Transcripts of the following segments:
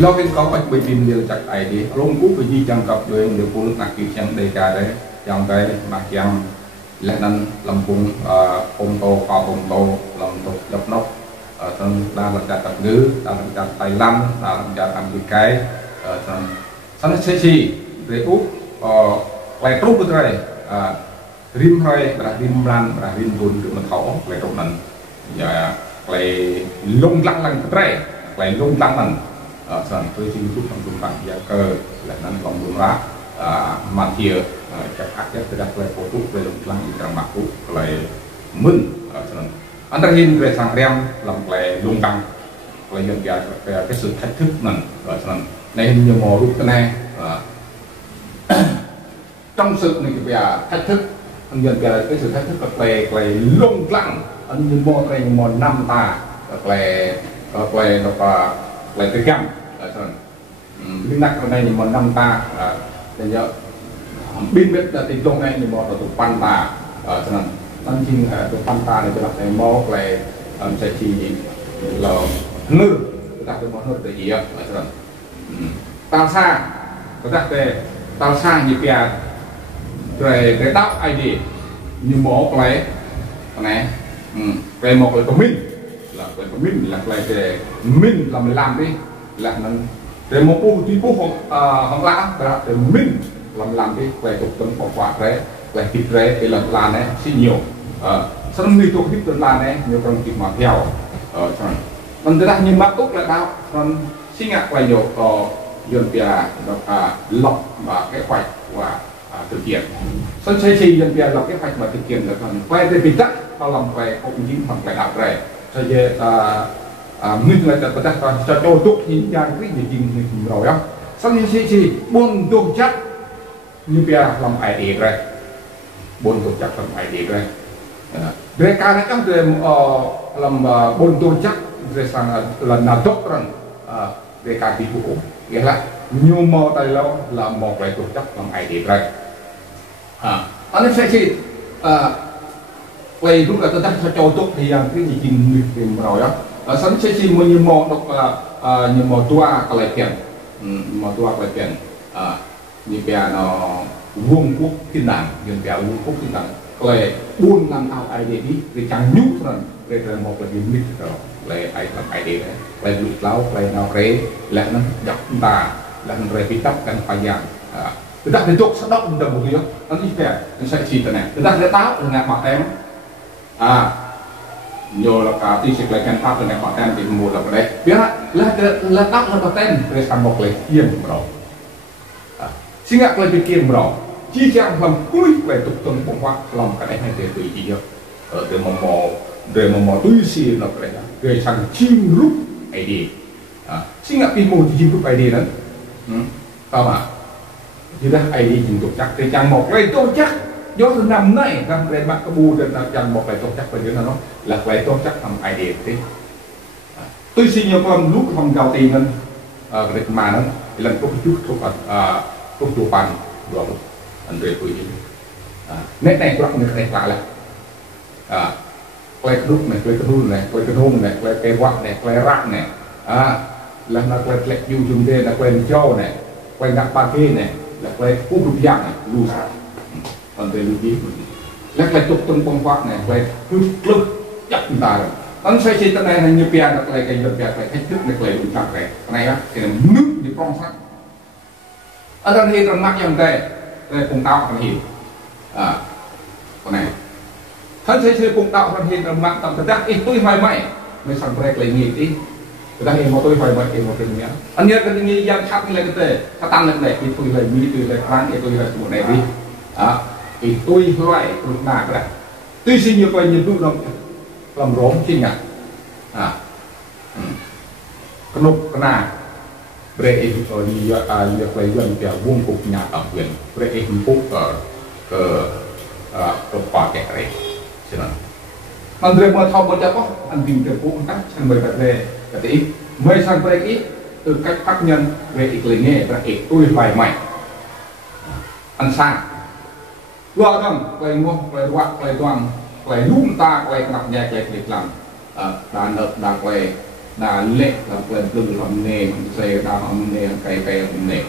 lo cái có bạch bị tìm điều chặt ai đi luôn cú bị di chẳng cặp rồi điều phụ nữ nạc kiểu chẳng đầy cả đấy trong cái mặt chẳng lẽ nên làm cùng ôm tô vào ôm tô làm tục đập nóc trong đa làm chặt tập ngữ đa làm chặt Thái Lan đa làm chặt Amerika trong sana sẽ gì để úp lại trúc được rồi rim hơi là rim lan là rim buồn được mình thấu lại trongนั้นvà lại lung lăng lăng cái lại lung lăng mình sản tôi xin chúc trong công tác gia cơ là năng lòng đúng ra mà thiệt các ác nhất từ đặt lại phổ túc về lung lăng trong mặt túc lại mừng anh ta nhìn về sang đem làm lại lung lăng lại nhận ra cái sự thách thức mình này như mò lúc cái này trong sự này bây giờ thách thức anh nhận ra cái sự thách thức là lại lung lăng anh như mò này mò năm ta lại cái gam liên lạc cái này thì một năm ta để nhớ biết là tình trong này thì một là tụ pan ta cho nên tăng trình tụ pan ta này cho là cái mô lại sẽ chỉ là nư đặt cái món hơn để gì ạ cho nên tao xa có đặt về tao xa như kia rồi cái tao ai đi như mỏ cái này về một là của mình là cái mình làm đi là mình để một bộ thì bộ không lá là để mình làm đi về tục tấn bỏ qua đấy về kịp đấy để làm này xin nhiều sau đó người thuộc biết tuần làm này nhiều trong kịp mà theo còn tôi đang nhìn mắt tốt là đau còn xin ngạc là nhiều dần bia lọc và cái khoạch và thực hiện sân chơi chi dần bia lọc cái khoạch và thực hiện là còn quay về bị tắc tao làm về cũng những phần phải đạp này cho về mình là ta cho tốt những gia cái gì rồi á sau này chi buồn đồ chắc như bia làm ai để rồi buồn đồ chắc làm ai để rồi về cái này trong thời làm buồn đồ chắc về sang là nào tốt rồi về cái bị phụ nghĩa là nhiều mò tay lâu là một cái đồ chắc làm ai để rồi anh sẽ chi vậy lúc là ta cho tốt thì cái gì tìm rồi á sẵn sẽ chỉ một nhiều mò độc nhiều mò tua cái lại kiện mò tua cái lại kiện như bây nó vuông quốc thiên đàng như bây vuông quốc thiên đàng lại buôn làm ao ai để đi để chẳng nhút rồi để rồi một là điểm mít rồi lại ai làm ai để lại lụt láo lại nào cái lại nó dọc ta lại nó rồi bị tắcกันphải dạng từ đặt đến chỗ sắp đốc đầm một cái nó đi về nó sẽ chỉ cái này từ đặt đến táo là ngạt mặt em nhiều là cả tí sẽ lại can pháp này họ tên thì một là cái đấy biết là tóc là có tên để làm một lời kiềm rồi xin ngạc lời kiềm rồi chi chăng làm cuối về tục tuần bóng hoa làm cái đấy hay để tùy gì được ở để mà mò túi xì là cái đấy về sang chim rút ID xin ngạc pin một chim rút ID đó sao mà chứ đó ID chim tục chắc để chẳng một lời tôi chắc do thứ năm này năm lên mặt cái bu trên chẳng một lời tôi chắc về nó là vậy tôi chắc làm ai đẹp thế tôi xin nhiều con lúc không cao tiền nên việc mà nó lần có chút thuộc thuộc chủ bàn rồi anh về tôi nét này tôi không được đẹp lại là quay lúc này quay cái hôn này quay cái hôn này quay cái quạt này quay rác này là nó quay lệch du dùng đây là quay trâu này quay nắp ba kia này là quay cúp rụt dạng này lu sao còn về lưu ý lệch lại tục tung bông quạt này quay lực chắc chúng ta rồi anh sẽ chỉ cái này là như bia là cái vật bia là cách thức là cái đúng chặt này á thì là nước như con sắt ở đây thì còn mắc dòng đây cùng tao còn hiểu con này thân sẽ cùng tao còn hiểu còn mắc tầm thật ra ít tôi hoài mày mới sang break lại nghỉ đi người ta hiểu một tôi hoài mày một cái nhá anh nhớ cái nghỉ gian khác như là cái tệ ta tăng lên này thì tôi lại mỹ tôi lại kháng thì tôi lại một này đi thì tôi loại lúc nào cái này tôi xin nhiều coi nhìn lúc đâu làm rốn chi ngạc cái nút cái nào break it rồi đi việc lấy gần kiểu vuông cục nhà ở quyền break it cục ở quả kẹt đấy cho nên anh break mà thao một chắc có anh tìm được cục cách sang mười bật về cái tí mới sang break it từ cách tác nhân break it lấy nghề break it tôi phải mày ăn sang vừa không lấy mua lấy quạt lấy toàn lấy lúm ta lấy ngọc nhẹ lấy việc làm đàn đợt đàn lấy là lệ là lên từ làm nghề mình xây đào làm nghề cây cây làm nghề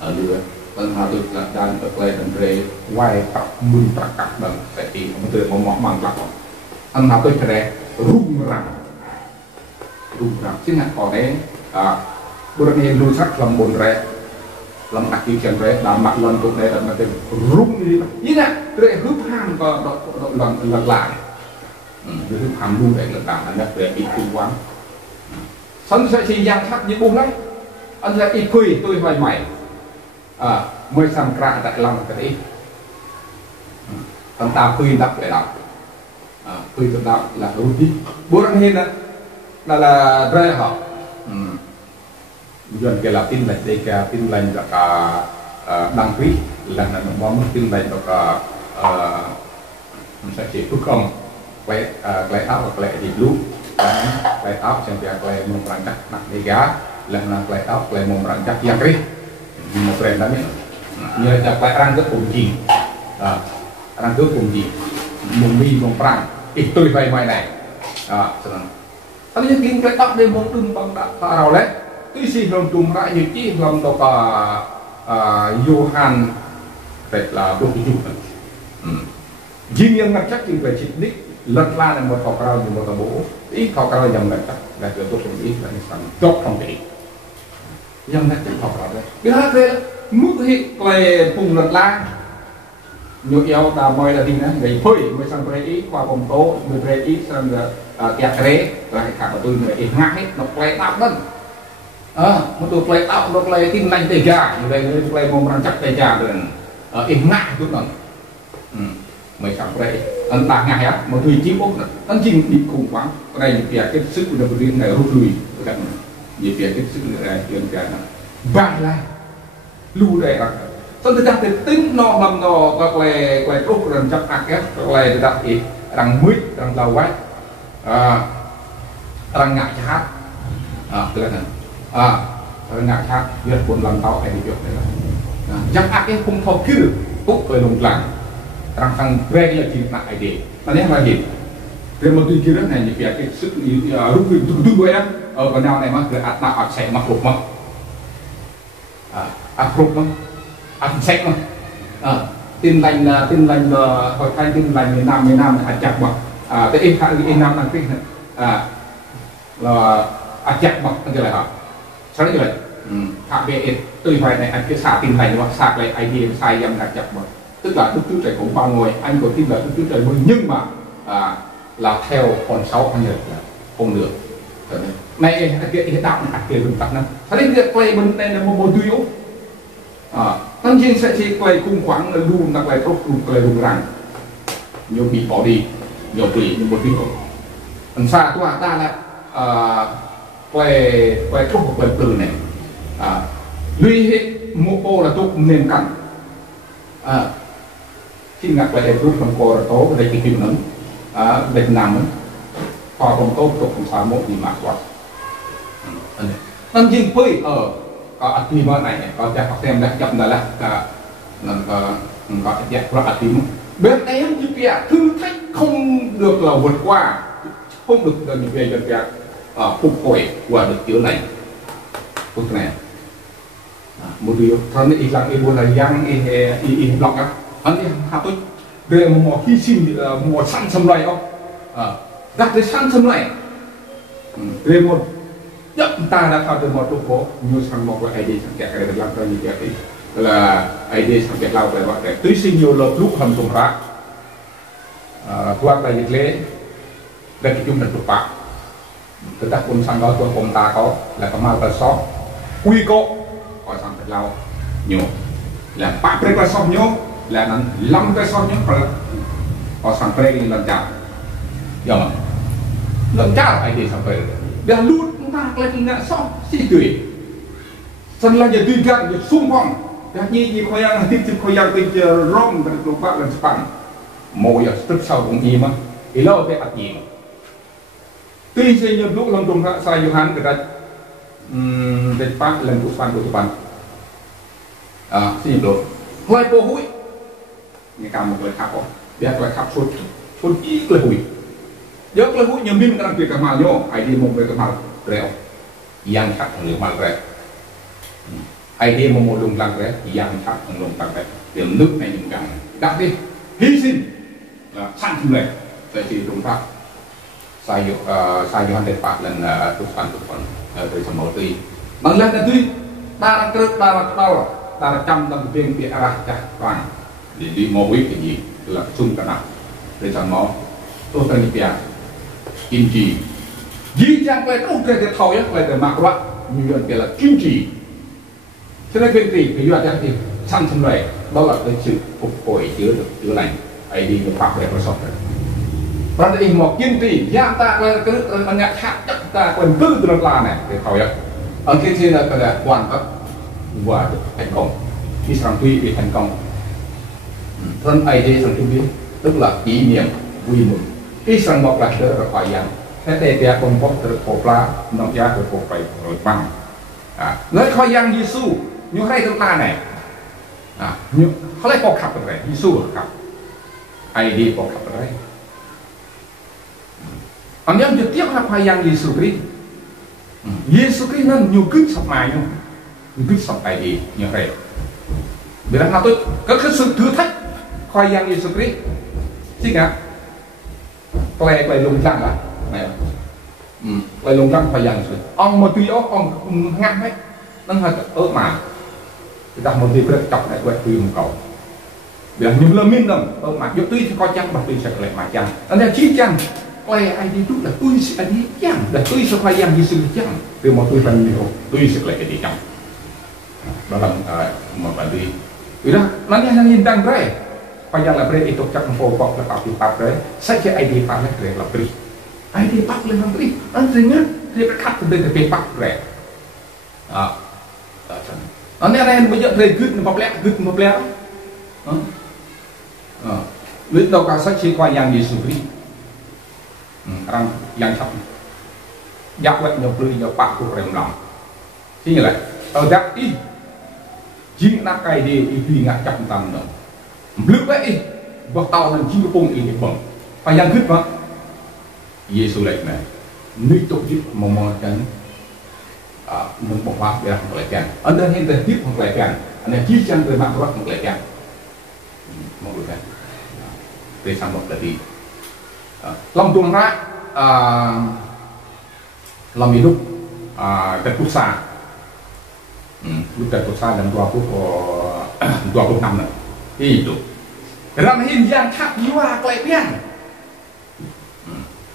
ở lừa tân hà được là đàn ở đây thành rễ quay tập mừng tập cắt bằng tại vì mình từ một món bằng lắm anh nào tôi phải rung răng chứ ngặt còn đấy bữa nay nuôi sắc làm bồn rễ làm đặc kỳ chân rễ đã mặt lần tụt đây là mà tên rung đi như nè rễ hút ham có lần lại hút ham luôn để lần làm anh đã rễ ít kinh quán sân sẽ chỉ giang thắt những bùng đấy anh sẽ ít quỳ tôi hoài mày mới sang ra tại lòng cái đấy anh ta quỳ đập để đọc quỳ tự đọc là rút đi bữa ăn hiên là rơi họ dần cái là tin lành đây cái tin lành là cả đăng ký là nó mong tin lành là cả sẽ chỉ phước không quay áo hoặc quay gì lúc quay áo chẳng phải quay mông răng chắc nặng đi gá là quay áo quay mông răng chắc yang kiri một brand đó như là quay răng rất cùng gì răng rất cùng gì mông mi mông răng ít tôi vay ngoài này anh những kinh quay áo đây mông đừng bằng đã vào đấy tuy gì lòng trùng lại như chi lòng đâu cả Johan vậy là tôi chụp riêng những ngặt chắc thì về chỉ đích lật la là một khẩu cao như một tờ bố ít khẩu cao nhầm ngặt chắc là tôi không ít là sản tốt không thể nhầm ngặt chắc khẩu cao đấy cái khác đây mức hiện về cùng lật la nhiều yêu ta mời là gì nữa để phơi mới sang về ít qua vòng tố mới về ít sang kẹt rễ lại cả tôi người ít ngã hết nó quay tao đơn một tôi play tạo nó play tin lành tê già như đây nó play mồm răng chắc tê già rồi im ngại chút nữa mấy chẳng vậy anh ta ngại á một thùy chim ốc anh chim bị khủng hoảng đây những việc cái sức của đồng viên này rút lui những việc cái sức này chuyện cái này vài là lưu đây à sau khi ta tính nó làm nó các quay rút răng chắc ác ép các quay đặt ít răng mít răng đầu quái răng ngại chát tức là ngại khác việc cuốn làm tao hay việc này là chắc ác cái không thâu cứ được tốt về đồng làng rằng thằng về là chỉ lại để mà nếu mà gì thì một tuy kia rất này những cái sức rút tương đối á ở còn nào này mà cứ ạt nào ạt sẽ mặc phục mà ạt phục mà ạt sẽ mà tin lành hồi thay tin lành miền Nam ạt chặt mà cái em Nam đang cái là ạt chặt mà anh chơi lại hả sao đấy vậy thà về tôi phải này anh cái xả tin lành hoặc xả lại idea sai em ạt chặt mà tức là Đức Chúa Trời cũng bao người anh có tin là Đức Chúa Trời mới nhưng mà là theo con 6 anh nhật là không được này cái đạo này kia đừng tắt năm sao đấy việc quay bên đây là một tuyến yếu tất nhiên sẽ chỉ quay cung khoáng là luôn là quay tốt quay đúng rằng nhiều bị bỏ đi nhiều bị một tuyến còn xa của ta là quay tốt một quay từ này duy hết một ô là tốt nền cắn khi ngặt lại rút phần cổ là tố và đây cái kiểu nấm Việt Nam họ còn tốt cũng sao một gì mà quá nên riêng với có tìm ở này có chắc học xem đã chậm là có chắc là tìm bên em như kia thử thách không được là vượt qua không được như vậy cho kia phục hồi và được chữa lành phút này một điều thân ý là ý muốn là giang ý lọc á anh em học tôi về một hy sinh một săn sầm này không đặt cái săn sầm này về một nhất ta đã thao từ một chỗ phố như sang một cái ID sang kẹt cái làm cho như vậy là ID sang kẹt lao về vậy để tưới sinh nhiều lớp lúc hầm sùng rác qua tại dịch lễ đây cái chung là tụt bạc từ các quân sang đó của ông ta có là có mau ta sót quy cố có sang kẹt lao nhiều là ba cái sót nhiều là nó 5 cái sót nhất có sang pre lần chạm giờ mà lần chạm ai đi sang pre để luôn chúng ta lại ngã sót xí tùy sân là giờ tùy gần giờ xung phong để như khơi ăn tiếp khơi ăn bây giờ rong cái lục bạc lần span mồi ở tức sau cũng gì mà thì lâu cái ạt gì tuy nhiên như lúc lần trùng sai Johan người ta để phát lần của span của bạn xin lỗi hơi bố hụi người ta một lời khắp đó biết lời khắp suốt ít lời hụi nhớ lời hụi nhiều mình đang tuyệt cả mà nhô ai đi một lời cả mà reo yang chắc thằng mà reo ai đi một lùng lăng reo yang chắc thằng lùng lăng reo điểm nước này những cái đặc đi hy sinh sanh chung này tại vì chúng ta sai dụ hành đẹp bạc lần tục phần từ sầm màu tì bằng lần là tuy ta đã cực ta đã đau ta đã chăm tâm viên bị ara chặt vàng để đi mò quý cái gì là chung cả nào để sầm màu tôi tên gì kim chỉ dĩ chẳng phải không thể thâu nhé lại để mặc quá như vậy là kim chỉ cho nên cái gì cái dọa thì sanh chung này đó là cái sự phục hồi chữa được chữa lành ai đi được pháp để có sống được và đây một kiên trì gia ta là cáiมันอยากหักตาคนตื้อตลอดnày để thổi ở cái trên là cái hoàn tất và thành công khi sang tuy bị thành công thân ai đi sang tuy tức là kỷ niệm vui mừng khi sang một là được khỏi giang thế để để con bóc được cổ lá nông gia được cổ phải rồi bằng lấy khỏi giang Giêsu như hay chúng ta này nhưเขาเลยบอกขับอะไรGiêsuขับไอดีบอกขับอะไรอันนี้จะเทียบกับพยานเยซูคริสต์นั้นnhiều cứ sập mài luôn nhiều cứ sập ai đi như vậy để làm nào tôi có cái sự thử thách khoai yang Giêsu Christ chứ nhá quay lùng lăng là này quay lùng lăng khoai yang ông một tuy ông ngang hết nó hơi mà người ta một tí cái chọc lại quay tuy một cầu để những lâm minh đồng mà dù tuy thì coi chăng bạc tuy sẽ lại mà chăng anh emชี้chăng quay ai đi chút là tôi sẽ đi chăng là tôi sẽ khoai yang Giêsu chăng từ một tôi phần nhiều tôi sẽ lại cái gì chăng đó là một bản đi vì đó nó nhìn đang đấy khoai yang là beri itu chắc phô bọc là bảo pháp đấy sẽ cho ai đi pháp là beri là beri ai đi pháp lên làm beri anh gì nhá thì phải cắt từ từ pháp đấy anh em bây giờ thầy cứ một lẽ lúc đầu cả sách chỉ khoai yang Giêsu Christ rằng yang sắp giác vậy nhiều người nhiều bạn của rèm lòng chứ như vậy ở giác đi chính là cái đi vì ngã chậm tầm nữa lúc vậy bậc tàu là chính cái phong ý bằng phải yang khứt mà Giêsu lệnh này nuôi tổ chức mong chân mình bỏ qua để làm lại càng ở đây hiện tại tiếp hoặc lại càng anh em chia chân về mạng hoặc lại càng mong được về sang một là đi lòng tuồng ra lòng mình lúc tết quốc gia lúc tết quốc gia dan dua puluh enam itu Ramhin yang khắc jiwa kelainan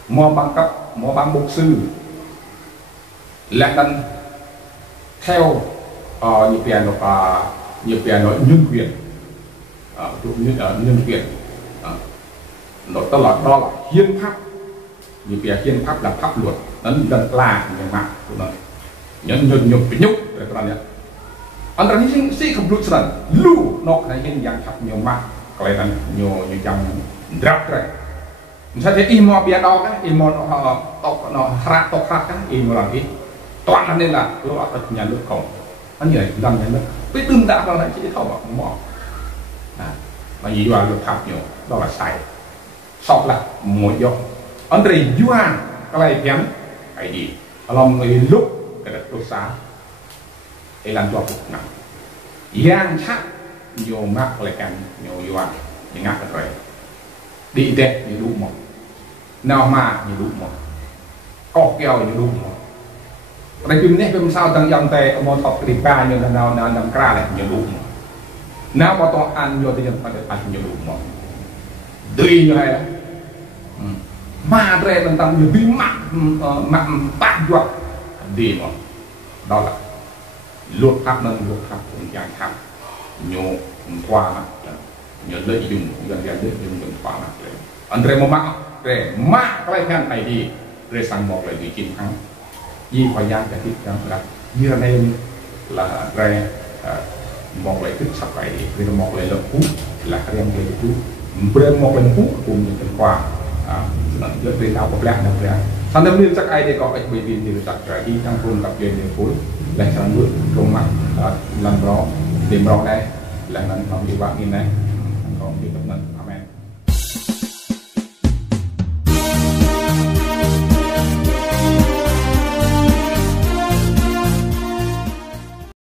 mau bang mục sư lại đang theo nhiều piano nhân quyền nhân quyền nó tao là đó là hiến pháp như kia hiến pháp là pháp luật nó đần là như mạng của nó nhân nhục để các bạn nhé anh ta nói si không lúc sẵn lu nó cái hiến yang khắp nhiều mạng cái này nhiều yang drap đấy saya thấy imo biar đó cái imo nó hara tộc hara cái imo là cái toàn nên là lo ở nhà nước cộng anh nhảy làm nhà nước với tương đã là chỉ thâu bảo mỏ mà gì vào luật pháp nhiều đó là sai sọc là một dòng anh thấy yuan cái này kém cái gì lòng người lúc cái đất đô xa để làm cho cuộc nặng yang chắc nhiều mắc lại càng nhiều yuan thì ngắt rồi đi đẹp như đủ một nào mà như đủ một cọc keo như đủ một đây phim này phim sao tăng dòng tè một thọc thì ca như là nào nằm ca lại như đủ một nào mà to ăn vô thì nhận phải ăn như đủ một tùy như này mà đây là tăng như bí mặn bạc giọt đi mà đó là luật pháp của dạng pháp nhiều qua nhớ lợi dụng gần dùng qua mặt đấy anh rể một mắc rể mắc cái này hay đi rể sang một lại bị chiến thắng gì phải gian cái tiếp theo là như này là rể một lại thích sắp phải đi một lại lập phú là cái em về phú bên một lần phú cùng những qua là rất là đau bọc lẹn đâu ra sau đó liên chắc ai để có cái bệnh viện thì chắc phải đi trong vùng gặp chuyện nhiều phú lại sang bước trong mặt lần đó điểm đó đây là lần phòng đi bạn như này còn đi tập lần